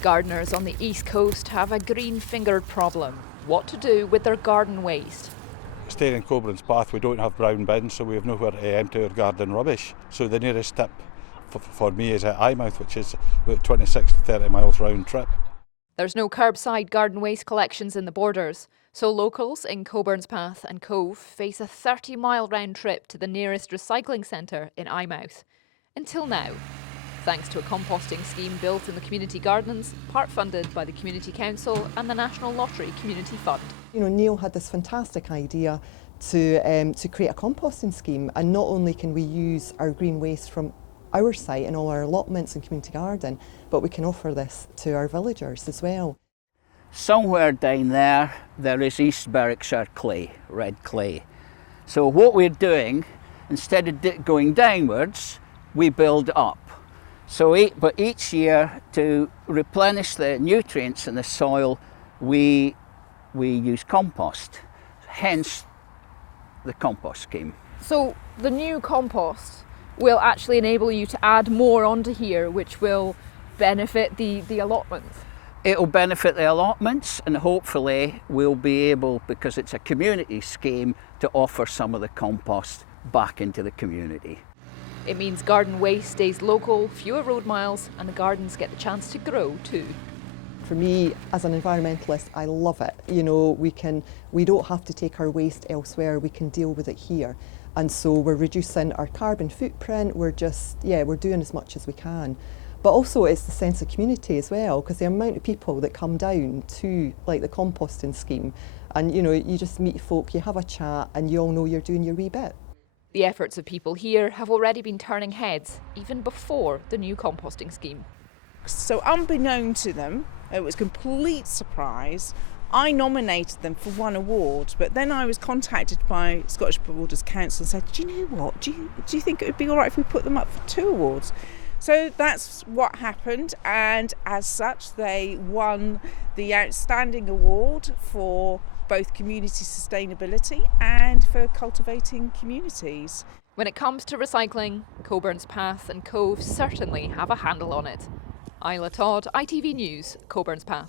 Gardeners on the east coast have a green-fingered problem. What to do with their garden waste? Staying in Cockburnspath, we don't have brown bins, so we have nowhere to empty our garden rubbish. So the nearest tip for me is at Eyemouth, which is about 26 to 30 miles round trip. There's no curbside garden waste collections in the Borders, so locals in Composting and Cove face a 30-mile round trip to the nearest recycling centre in Eyemouth. Until now. Thanks to a composting scheme built in the community gardens, part funded by the Community Council and the National Lottery Community Fund. You know, Neil had this fantastic idea to create a composting scheme, and not only can we use our green waste from our site and all our allotments and community garden, but we can offer this to our villagers as well. Somewhere down there is East Berwickshire clay, red clay. So what we're doing, instead of going downwards, we build up. But each year, to replenish the nutrients in the soil, we use compost, hence the compost scheme. So the new compost will actually enable you to add more onto here, which will benefit the allotments? It'll benefit the allotments, and hopefully we'll be able, because it's a community scheme, to offer some of the compost back into the community. It means garden waste stays local, fewer road miles, and the gardens get the chance to grow too. For me, as an environmentalist, I love it. You know, we don't have to take our waste elsewhere, we can deal with it here. And so we're reducing our carbon footprint, we're doing as much as we can. But also it's the sense of community as well, because the amount of people that come down to like the composting scheme, and you know, you just meet folk, you have a chat, and you all know you're doing your wee bit. The efforts of people here have already been turning heads, even before the new composting scheme. So unbeknown to them, it was a complete surprise. I nominated them for one award, but then I was contacted by Scottish Borders Council and said, do you know what, do you think it would be all right if we put them up for 2 awards? So that's what happened, and as such they won the outstanding award for both community sustainability and for cultivating communities. When it comes to recycling, Cockburnspath and Cove certainly have a handle on it. Isla Todd, ITV News, Cockburnspath.